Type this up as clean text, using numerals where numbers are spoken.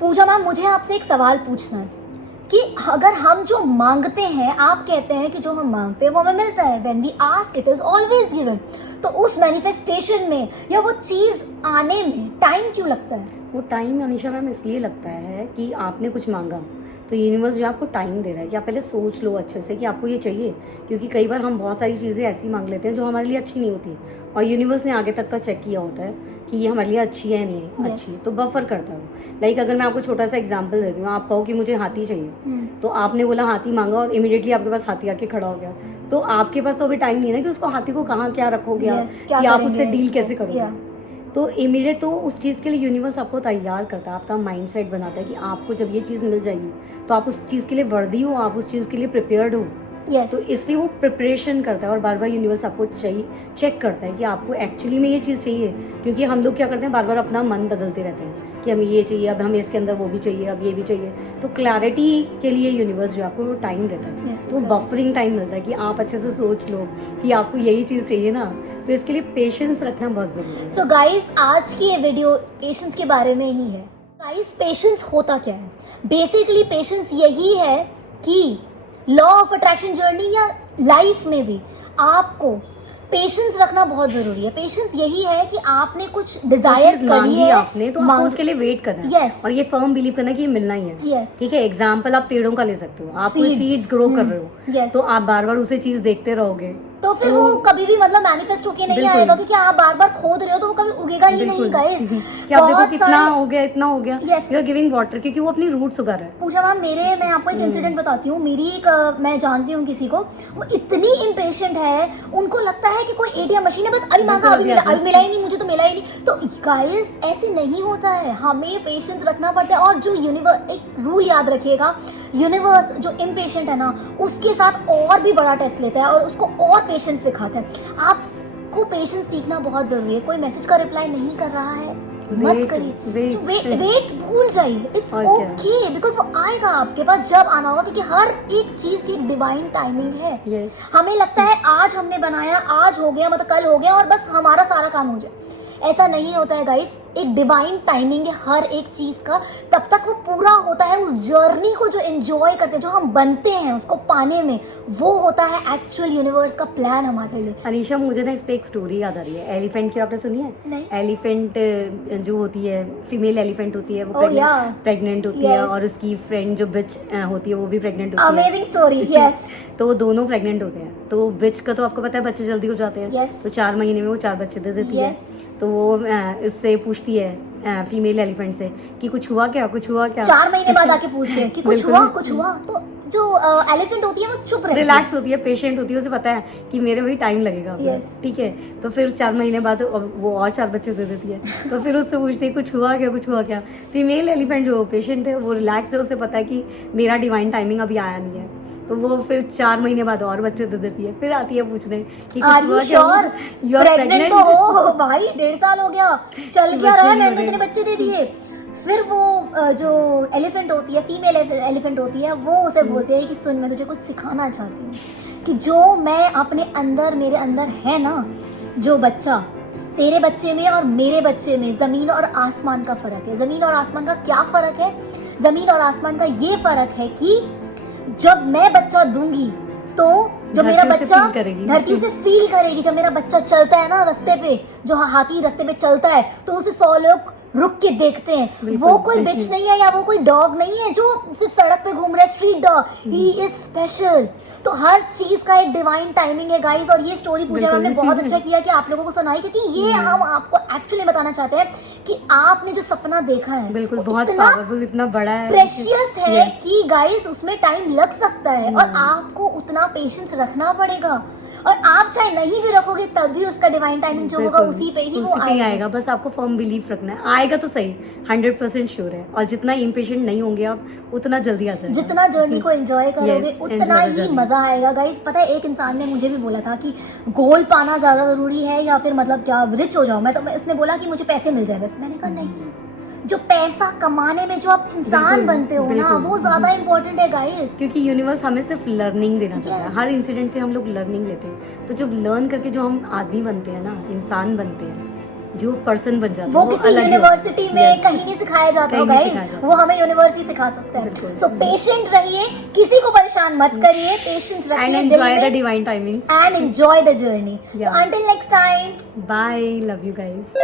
पूजा ma'am, मुझे आपसे एक सवाल पूछना है कि अगर हम जो मांगते हैं, आप कहते हैं कि जो हम मांगते हैं वो हमें मिलता है, when we ask it is always given, तो उस मैनिफेस्टेशन में या वो चीज़ आने में टाइम क्यों लगता है? वो टाइम अनीशा मैम इसलिए लगता है कि आपने कुछ मांगा तो यूनिवर्स जो आपको टाइम दे रहा है कि आप पहले सोच लो अच्छे से कि आपको ये चाहिए, क्योंकि कई बार हम बहुत सारी चीज़ें ऐसी मांग लेते हैं जो हमारे लिए अच्छी नहीं होती और यूनिवर्स ने आगे तक का चेक किया होता है कि ये हमारे लिए अच्छी है नहीं है अच्छी, तो बफर करता है। लाइक अगर मैं आपको छोटा सा एग्जांपल देती हूँ, आप कहो कि मुझे हाथी चाहिए, तो आपने बोला हाथी मांगा और इमीडिएटली आपके पास हाथी आके खड़ा हो गया, तो आपके पास तो अभी टाइम नहीं है ना कि उसको हाथी को कहाँ क्या रखोगे कि आप उससे डील कैसे करोगे। तो इमीडिएट तो उस चीज़ के लिए यूनिवर्स आपको तैयार करता है, आपका माइंडसेट बनाता है कि आपको जब ये चीज़ मिल जाएगी तो आप उस चीज़ के लिए वर्दी हो, आप उस चीज़ के लिए प्रिपेयर्ड हो। तो इसलिए वो प्रिपरेशन करता है और बार बार यूनिवर्स आपको चाहिए चेक करता है कि आपको एक्चुअली में ये चीज़ चाहिए, क्योंकि हम लोग क्या करते हैं बार बार अपना मन बदलते रहते हैं कि हमें ये चाहिए, अब हमें इसके अंदर वो भी चाहिए, अब ये भी चाहिए। तो क्लैरिटी के लिए यूनिवर्स जो आपको टाइम देता है, तो बफरिंग टाइम मिलता है कि आप अच्छे से सोच लो कि आपको यही चीज़ चाहिए ना, तो इसके लिए पेशेंस रखना बहुत ज़रूरी है। सो गाइस, आज की ये वीडियो पेशेंस के बारे में ही है। गाइस, पेशेंस होता क्या है? बेसिकली पेशेंस यही है कि लॉ ऑफ अट्रैक्शन जर्नी या लाइफ में भी आपको पेशेंस रखना बहुत जरूरी है। पेशेंस यही है कि आपने कुछ डिजायर करी है, आपने तो आपको उसके लिए वेट करना है और ये फर्म बिलीव करना है कि ये मिलना ही है। ठीक है, एग्जांपल आप पेड़ों का ले सकते हो, आप कोई सीड्स ग्रो कर रहे हो, तो आप बार बार उसे चीज देखते रहोगे तो फिर वो कभी भी मतलब मैनिफेस्ट होके नहीं आएगा, क्योंकि आप बार बार खोद रहे हो तो वो कभी उगेगा ही नहीं। गाइस, कि आप देखो कितना हो गया, इतना हो गया, यू आर गिविंग वाटर, क्योंकि वो अपनी रूट्स उगा रहा है। पूजा मैम, मैं आपको एक इंसिडेंट बताती हूँ। मेरी एक मैं जानती हूँ किसी को, वो इतनी इम्पेशेंट है, उनको लगता है कि कोई एटीएम मशीन है, बस अभी मांगा अभी मिला ही नहीं, मुझे तो मिला ही नहीं। तो गाइस, ऐसे नहीं होता है, हमें पेशेंस रखना पड़ता है। और जो यूनिवर्स, एक रूल याद रखिएगा, यूनिवर्स जो इम्पेशेंट है ना, उसके साथ और भी बड़ा टेस्ट लेता है और उसको और पेशेंस सिखाता है। आपको पेशेंस सीखना बहुत जरूरी है। कोई मैसेज का रिप्लाई नहीं कर रहा है, मत करिए, वेट भूल जाइए, इट्स ओके, बिकॉज वो आएगा आपके पास जब आना होगा, क्योंकि हर एक चीज की एक डिवाइन टाइमिंग है। हमें लगता है आज हमने बनाया, आज हो गया, मतलब कल हो गया और बस हमारा सारा काम हो जाए। ऐसा नहीं होता है गाइस, एक डिवाइन टाइमिंग है हर एक चीज का। तब तक वो पूरा होता है, उस जर्नी को जो एंजॉय करते हैं, जो हम बनते हैं उसको पाने में, वो होता है एक्चुअल यूनिवर्स का प्लान हमारे लिए। अनीशा, मुझे ना इस पे एक स्टोरी याद आ रही है। एलिफेंट की आपने सुनी है? नहीं। एलिफेंट जो होती है, फीमेल एलिफेंट होती है, वो प्रेग्नेंट होती है और उसकी फ्रेंड जो बिच होती है वो भी प्रेग्नेंट होती है। Amazing story, yes. तो वो दोनों प्रेग्नेंट होते हैं, तो बिच का तो आपको पता है बच्चे जल्दी हो जाते हैं, तो 4 महीने में वो 4 बच्चे दे देती है। तो वो इससे पूछती है फीमेल एलिफेंट से कि कुछ हुआ क्या, कुछ हुआ क्या। 4 महीने बाद आके पूछते हैं कि कुछ हुआ, कुछ हुआ। तो जो एलिफेंट होती है वो चुप रहती है, रिलैक्स होती है, पेशेंट होती है, उसे पता है कि मेरे भाई टाइम लगेगा। ठीक है, तो फिर 4 महीने बाद वो और 4 बच्चे दे देती है। तो फिर उससे पूछती है कुछ हुआ क्या, कुछ हुआ क्या। फीमेल एलिफेंट जो पेशेंट है वो रिलैक्स है, उसे पता है कि मेरा डिवाइन टाइमिंग अभी आया नहीं है, तो वो फिर 4 महीने बाद और बच्चे दे देती है। फिर आती है पूछने कि कुछ हुआ क्या, यू आर प्रेग्नेंट तो हो भाई, 1.5 साल हो गया, चल क्या रहा है, मैंने तो इतने बच्चे दे दिए। फिर वो जो एलिफेंट होती है, फीमेल एलिफेंट होती है, वो उसे बोलती है कि सुन, मैं तुझे कुछ सिखाना चाहती हूँ कि जो मैं अपने अंदर, मेरे अंदर है ना, जो बच्चा तेरे बच्चे में और मेरे बच्चे में जमीन और आसमान का फर्क है। जमीन और आसमान का क्या फर्क है? जमीन और आसमान का ये फर्क है कि जब मैं बच्चा दूंगी तो जो मेरा बच्चा धरती से फील करेगी। जब मेरा बच्चा चलता है ना रास्ते पे, जो हाथी रास्ते पे चलता है, तो उसे 100 लोग रुक के देखते हैं। वो कोई बिच नहीं है या वो कोई डॉग नहीं है जो सिर्फ सड़क पे घूम रहा है, street dog, he is special. तो हर चीज का एक डिवाइन टाइमिंग है गाइस। और ये स्टोरी पूजा हमने बहुत अच्छा किया कि आप लोगों को सुनाई, क्योंकि ये हम आपको एक्चुअली बताना चाहते हैं कि आपने जो सपना देखा है बिल्कुल बहुत पावरफुल, इतना बड़ा है, प्रेशियस है कि गाइस उसमें टाइम लग सकता है और आपको उतना पेशेंस रखना पड़ेगा। और आप चाहे नहीं भी रखोगे तब भी उसका डिवाइन टाइमिंग जो होगा उसी पे ही वो आएगा। बस आपको फर्म बिलीव रखना है, आएगा तो सही, 100% श्योर है। और जितना इम्पेशेंट नहीं होंगे आप, उतना जल्दी आ जाएगा। जितना जर्नी को एंजॉय करोगे उतना ही मजा आएगा गाइस। पता है, एक इंसान ने मुझे भी बोला था कि गोल पाना ज्यादा जरूरी है या फिर मतलब क्या रिच हो जाओ। उसने बोला कि मुझे पैसे मिल जाए बस। मैंने कहा नहीं, जो पैसा कमाने में जो आप इंसान बनते हो ना, वो ज्यादा इंपॉर्टेंट है गाइस। क्योंकि यूनिवर्स हमें सिर्फ लर्निंग देना चाहता है। हर इंसिडेंट से हम लोग लर्निंग लेते हैं। तो जब लर्न करके जो हम आदमी बनते हैं ना, इंसान बनते हैं, जो पर्सन बन जाता है वो किसी अलग ही होता है। यूनिवर्सिटी में Yes. कहीं नहीं सिखाया जाता कहीं हो नहीं गाइस, सिखाया जाता। वो हमें यूनिवर्सिटी सिखा सकते बिल्कुल। हैं। सो पेशेंट रहिए, किसी को परेशान मत करिए, पेशेंस एंड रखिए एंजॉय द दिल में divine timings. and enjoy the journey. Yeah. So until next time. Bye, love you guys.